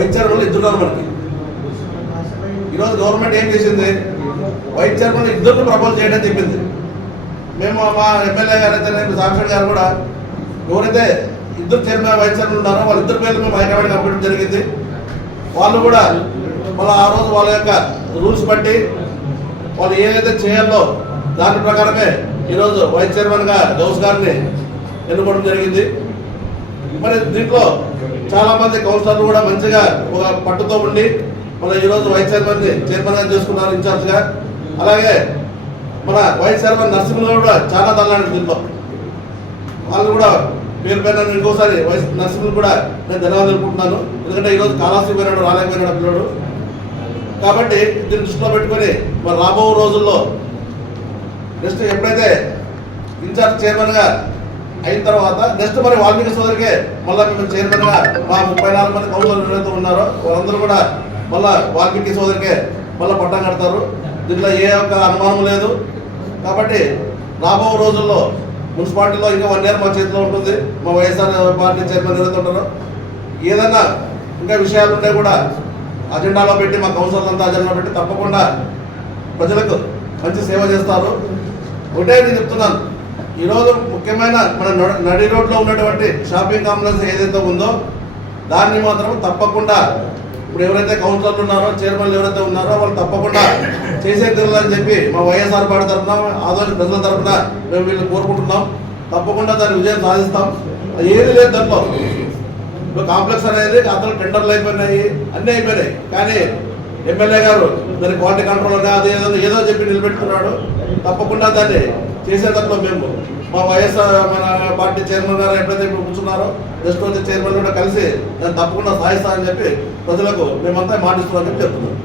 Vice చైర్మన్లు ఇద్దరు మనకి. ఈరోజు గవర్నమెంట్ ఏం చేసింది, వైస్ చైర్మన్ ఇద్దరు ప్రపోజ్ చేయడం చెప్పింది. మేము మా ఎమ్మెల్యే గారు అయితే సాక్షి గారు కూడా ఎవరైతే ఇద్దరు చైర్మన్ వైస్ చైర్మన్ ఉన్నారో వాళ్ళిద్దరు పేర్లు మేము హైకమాండ్ పంపించడం జరిగింది. వాళ్ళు కూడా మళ్ళీ ఆ రోజు వాళ్ళ యొక్క రూల్స్ బట్టి వాళ్ళు ఏదైతే చేయాలో దాని ప్రకారమే ఈరోజు వైస్ చైర్మన్గా గౌస్ గారిని ఎన్నుకోవడం జరిగింది. మరి దీంట్లో చాలామంది కౌన్సిలర్లు కూడా మంచిగా ఒక పట్టుతో ఉండి మన ఈరోజు వైస్ చైర్మన్గా చేసుకున్నారు ఇన్ఛార్జ్గా. అలాగే మన వైస్ చైర్మన్ నరసింహులు కూడా చాలా తల్లాడు దీంట్లో. వాళ్ళు కూడా పేరు పైన ఇంకోసారి వైస్ నరసింహులు కూడా నేను ధన్యవాదాలు తెలుపుకుంటున్నాను. ఎందుకంటే ఈరోజు కాళహస్తి పోయినాడు, రాలేకపోయినాడు పిల్లడు. కాబట్టి దీన్ని దృష్టిలో పెట్టుకొని మరి రాబో రోజుల్లో నెక్స్ట్ ఎప్పుడైతే ఇన్ఛార్జ్ చైర్మన్గా అయిన తర్వాత నెక్స్ట్ మరి వాల్మీకి సోదరికే మళ్ళీ మేము చైర్మన్గా మా 34 మంది కౌన్సిలర్లు ఎవరైతే ఉన్నారో వాళ్ళందరూ కూడా మళ్ళీ వాల్మీకి సోదరికే మళ్ళీ పట్టం కడతారు. దీంట్లో ఏ ఒక్క అనుమానం లేదు. కాబట్టి రాబో రోజుల్లో మున్సిపాలిటీలో ఇంకా 1 year మా చేతిలో ఉంటుంది. మా వైఎస్ఆర్ పార్టీ చైర్మన్ ఎవరైతే ఉంటారో ఏదైనా ఇంకా విషయాలు ఉంటే కూడా అజెండాలో పెట్టి మా కౌన్సిలర్ అంతా అజెండాలో పెట్టి తప్పకుండా ప్రజలకు మంచి సేవ చేస్తారు. ఒకటే నేను చెప్తున్నాను, ఈరోజు ముఖ్యమైన మన నడి రోడ్లో ఉన్నటువంటి షాపింగ్ కాంప్లెక్స్ ఏదైతే ఉందో దాన్ని మాత్రం తప్పకుండా ఇప్పుడు ఎవరైతే కౌన్సిలర్లు ఉన్నారో చైర్మన్లు ఎవరైతే ఉన్నారో వాళ్ళు తప్పకుండా చేసే తీరాలని చెప్పి మా వైఎస్ఆర్ పార్టీ తరఫున ఆదోని ప్రజల తరఫున మేము వీళ్ళు కోరుకుంటున్నాం. తప్పకుండా దాన్ని విజయం సాధిస్తాం. ఏది లేదు దాంట్లో. ఇప్పుడు కాంప్లెక్స్ అనేది అతను టెండర్లు అయిపోయినాయి, అన్నీ అయిపోయినాయి. కానీ ఎమ్మెల్యే గారు దాని క్వాలిటీ కంట్రోల్ అనే అది ఏదో చెప్పి నిలబెట్టుకున్నాడు. తప్పకుండా దాన్ని చేసేటప్పుడు మేము మా వైఎస్ఆర్ మన పార్టీ చైర్మన్ గారు ఎప్పుడైతే ఇప్పుడు కూర్చున్నారో నెక్స్ట్ వచ్చే చైర్మన్ కూడా కలిసి దాన్ని తప్పకుండా సాధిస్తామని చెప్పి ప్రజలకు మేమంతా మాటిస్తున్నామని చెప్పి చెప్తున్నాం.